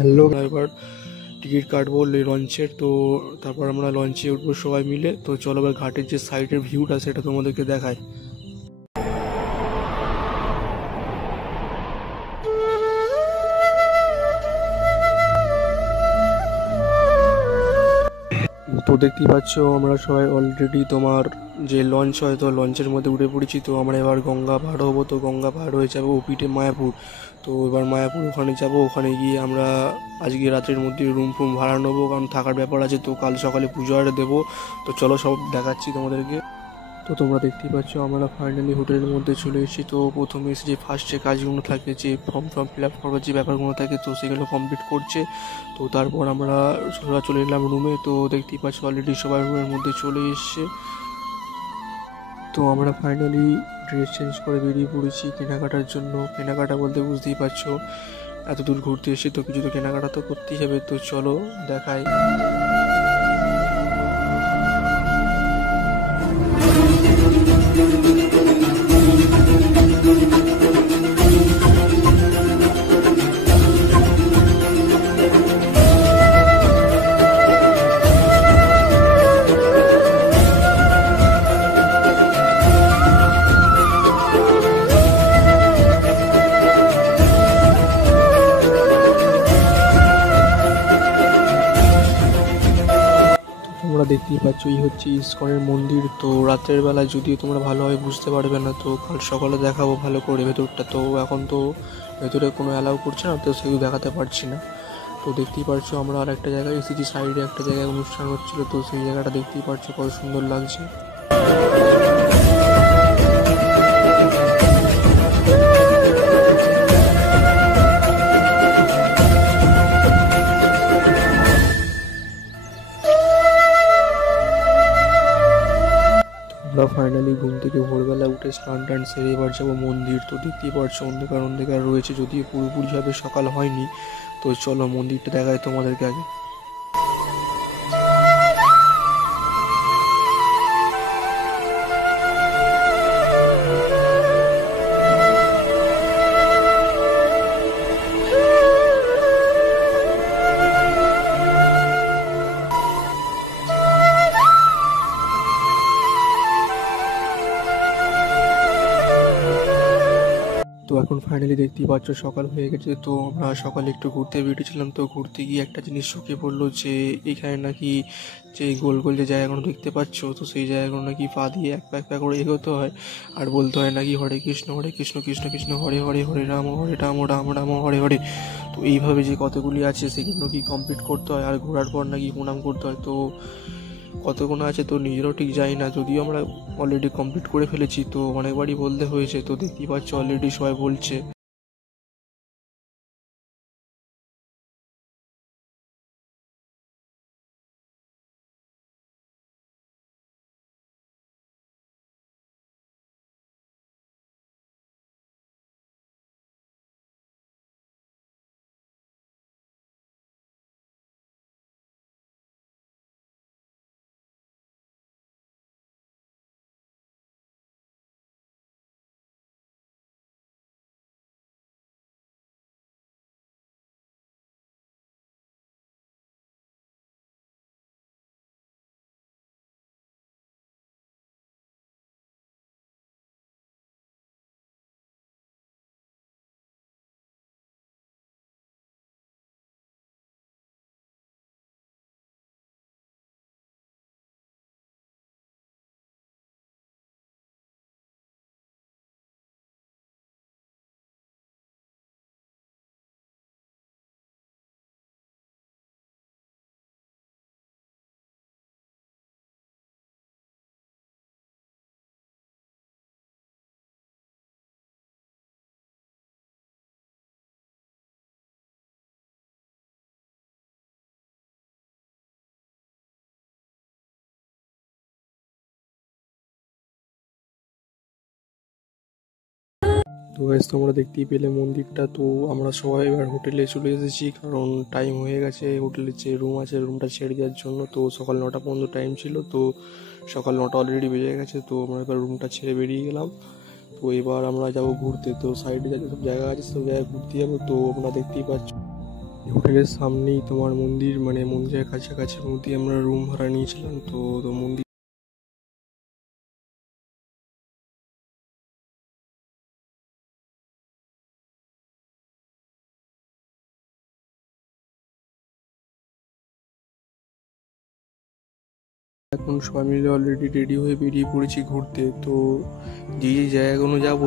Hello, এবার ticket কাটবো লঞ্চের। তো তারপর আমরা লঞ্চে উঠবো সবাই মিলে। তো চলো এবার ঘাটের যে সাইডের ভিউটা সেটা তোমাদেরকে দেখায়। তো দেখতেই পাচ্ছ আমরা সবাই অলরেডি তোমার যে লঞ্চ হয়, তো লঞ্চের মধ্যে উঠে পড়েছি। তো আমরা এবার গঙ্গা পার হবো। তো গঙ্গা পার হয়ে যাবো ওপিটে মায়াপুর। তো এবার মায়াপুর ওখানে যাব। ওখানে গিয়ে আমরা আজকে রাতের মধ্যে রুম ফুম ভাড়া নেবো, কারণ থাকার ব্যাপার আছে। তো কাল সকালে পুজো আরে দেবো। তো চলো সব দেখাচ্ছি তোমাদেরকে। তো তোমরা দেখতেই পাচ্ছ আমরা ফাইনালি হোটেলের মধ্যে চলে এসেছি। তো প্রথমে এসে যে ফার্স্ট যে কাজগুলো থাকে, যে ফর্ম ফিল আপ করার যে ব্যাপারগুলো থাকে, তো সেগুলো কমপ্লিট করছে। তো তারপর আমরা চলে এলাম রুমে। তো দেখতেই পাচ্ছ অলরেডি সবাই রুমের মধ্যে চলে এসছে। তো আমরা ফাইনালি ড্রেস চেঞ্জ করে বেরিয়ে পড়েছি কেনাকাটার জন্য। কেনাকাটা বলতে বুঝতেই পারছো, এত দূর ঘুরতে এসে তো কিছু তো কেনাকাটা তো করতেই হবে। তো চলো দেখাই। তোমরা দেখতেই পাচ্ছ এই হচ্ছে ইসকনের মন্দির। তো রাতের বেলা যদিও তোমরা ভালোভাবে বুঝতে পারবে না, তো কাল সকালে দেখাবো ভালো করে ভেতরটা। তো এখন তো ভেতরে কোনো অ্যালাউ করছে না, তো সেগুলো দেখাতে পারছি না। তো দেখতেই পারছো আমরা আর একটা জায়গায় এসেছি, সাইডে একটা জায়গায় অনুষ্ঠান হচ্ছিল। তো সেই জায়গাটা দেখতেই পারছো কত সুন্দর লাগছে। আমরা ফাইনালি ঘুম থেকে ভোরবেলা উঠে স্নান টান সেরে এবার যাবো মন্দির। তো দেখতেই পারছো অন্ধকার অন্ধকার রয়েছে, যদিও পুরোপুরিভাবে সকাল হয়নি। তো চলো মন্দিরটা দেখায় তোমাদেরকে আগে। তো এখন ফাইনালি দেখতেই পাচ্ছ সকাল হয়ে গেছে। তো আমরা সকালে একটু ঘুরতে বেরিয়েছিলাম। তো ঘুরতে গিয়ে একটা জিনিস চোখে পড়লো, যে এখানে নাকি যে গোল গোল যে জায়গাগুলো দেখতে পাচ্ছ, তো সেই জায়গাগুলো নাকি পা দিয়ে এক পা করে এগোতে হয়। আর বলতে হয় নাকি হরে কৃষ্ণ কৃষ্ণ কৃষ্ণ হরে হরে, হরে রাম রাম রাম হরে হরে। তো এইভাবে যে কতগুলি আছে সেগুলো কি কমপ্লিট করতে হয়, আর ঘোরার পর নাকি প্রণাম করতে হয়। তো কতক্ষণ আছে তো নিজেরাও ঠিক যাই না, যদিও আমরা অলরেডি কমপ্লিট করে ফেলেছি। তো অনেকবারই বলতে হয়েছে। তো দেখতেই পাচ্ছ অলরেডি সবাই বলছে। তো গাইস তোমরা দেখতেই পেলে মন্দিরটা। তো আমরা সবাই এবার হোটেলে চলে এসেছি, কারণ টাইম হয়ে গেছে। হোটেলের যে রুম আছে রুমটা ছেড়ে দেওয়ার জন্য। তো সকাল 9টা পর্যন্ত টাইম ছিল, তো সকাল 9টা অলরেডি বেজে গেছে। তো আমরা এবার রুমটা ছেড়ে বেরিয়ে গেলাম। তো এবার আমরা যাব ঘুরতে। তো সাইডে যত সব জায়গা আছে সব জায়গায় ঘুরতে যাবো। তো আমরা দেখতেই পাচ্ছ হোটেলের সামনেই তোমার মন্দির, মানে মন্দিরের কাছাকাছির মধ্যেই আমরা রুম ভাড়া নিয়েছিলাম। তো মন্দির এখন সবাই মিলে অলরেডি রেডি হয়ে বেরিয়ে পড়েছি ঘুরতে। তো যে যে জায়গাগুলো যাবো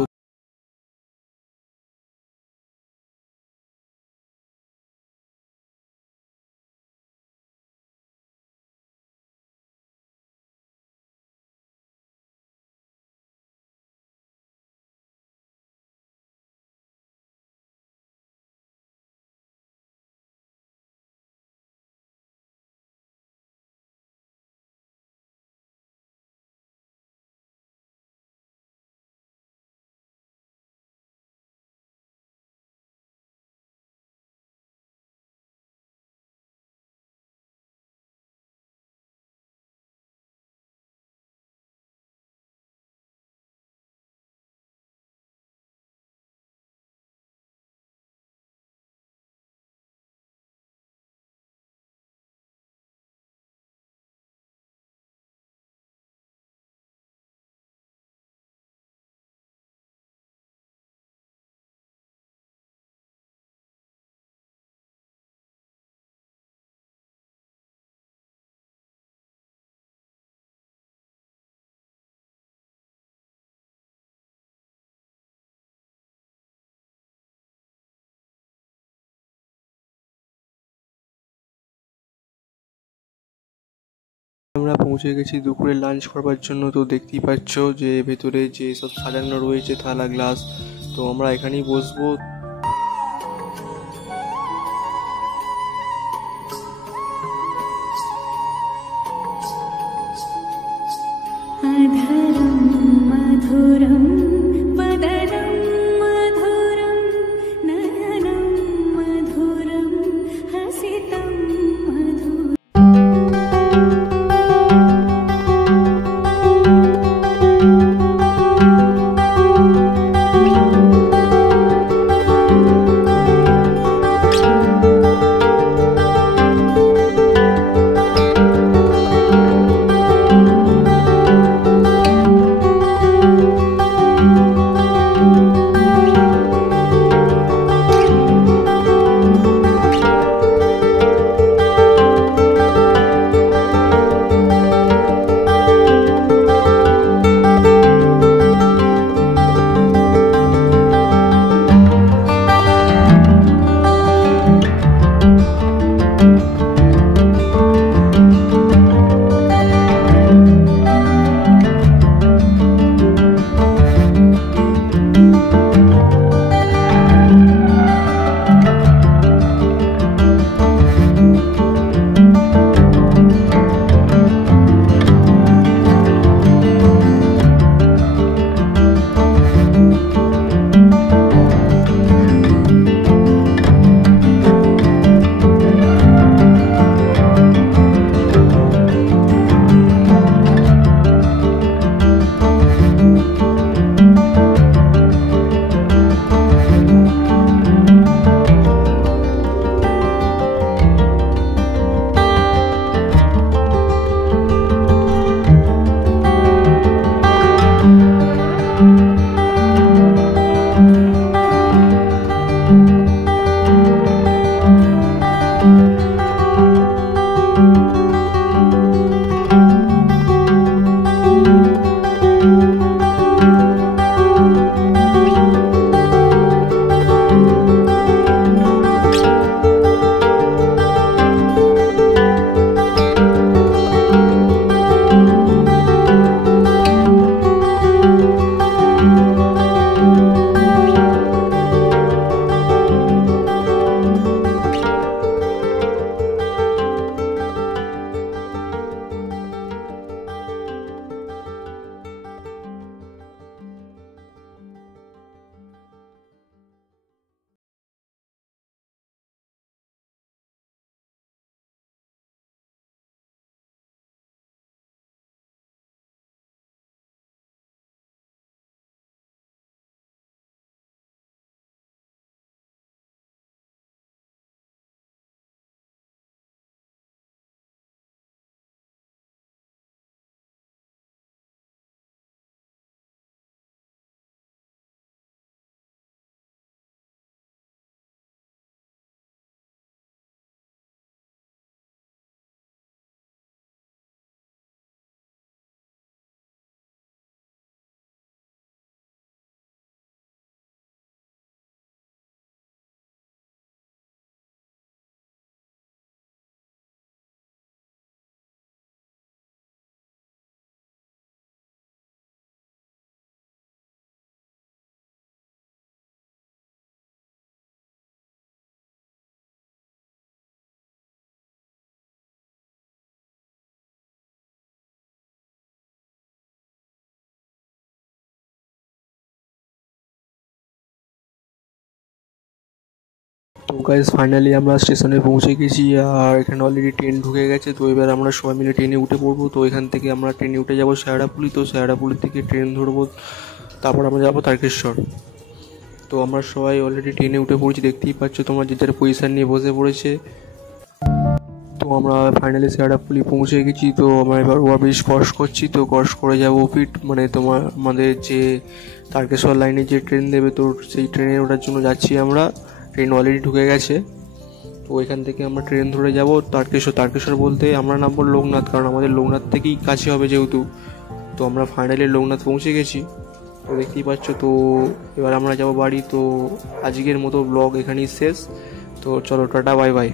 আমরা পৌঁছে গেছি দুপুরে লাঞ্চ করবার জন্য। তো দেখতেই পাচ্ছ যে ভেতরে যে সব সাজানো রয়েছে থালা গ্লাস, তো আমরা এখানেই বসবো। अधरं मधुरं वदनं मधुरं नयनं मधुरं हसितं मधुरम्। তো গাইস ফাইনালি আমরা স্টেশনে পৌঁছে গেছি, আর এখানে অলরেডি ট্রেন ঢুকে গেছে। তো এবার আমরা সবাই মিলে ট্রেনে উঠে পড়বো। তো এখান থেকে আমরা ট্রেনে উঠে যাবো শেয়াড়াপুলি। তো শেয়াড়াপুলি থেকে ট্রেন ধরবো, তারপর আমরা যাবো তারকেশ্বর। তো আমরা সবাই অলরেডি ট্রেনে উঠে পড়েছি, দেখতেই পাচ্ছ তোমরা, যে যার পজিশন নিয়ে বসে পড়েছে। তো আমরা ফাইনালি শেয়াড়াপুলি পৌঁছে গেছি। তো আমরা এবার ওভারব্রিজ ক্রস করছি। তো ক্রস করে যাবো ওপিট, মানে আমাদের যে তারকেশ্বর লাইনে যে ট্রেন দেবে, তো সেই ট্রেনে ওঠার জন্য যাচ্ছি আমরা। ট্রেন অলরেডি ঢুকে গেছে। তো এখান থেকে আমরা ট্রেন ধরে যাব তারকেশ্বর। তারকেশ্বর বলতে আমরা নামবো লোকনাথ, কারণ আমাদের লোকনাথ থেকেই কাছে হবে যেহেতু। তো আমরা ফাইনালি লোকনাথ পৌঁছে গেছি, তো দেখতেই পাচ্ছ। তো এবার আমরা যাব বাড়ি। তো আজকের মতো ব্লগ এখানেই শেষ। তো চলো, টাটা, বাই বাই।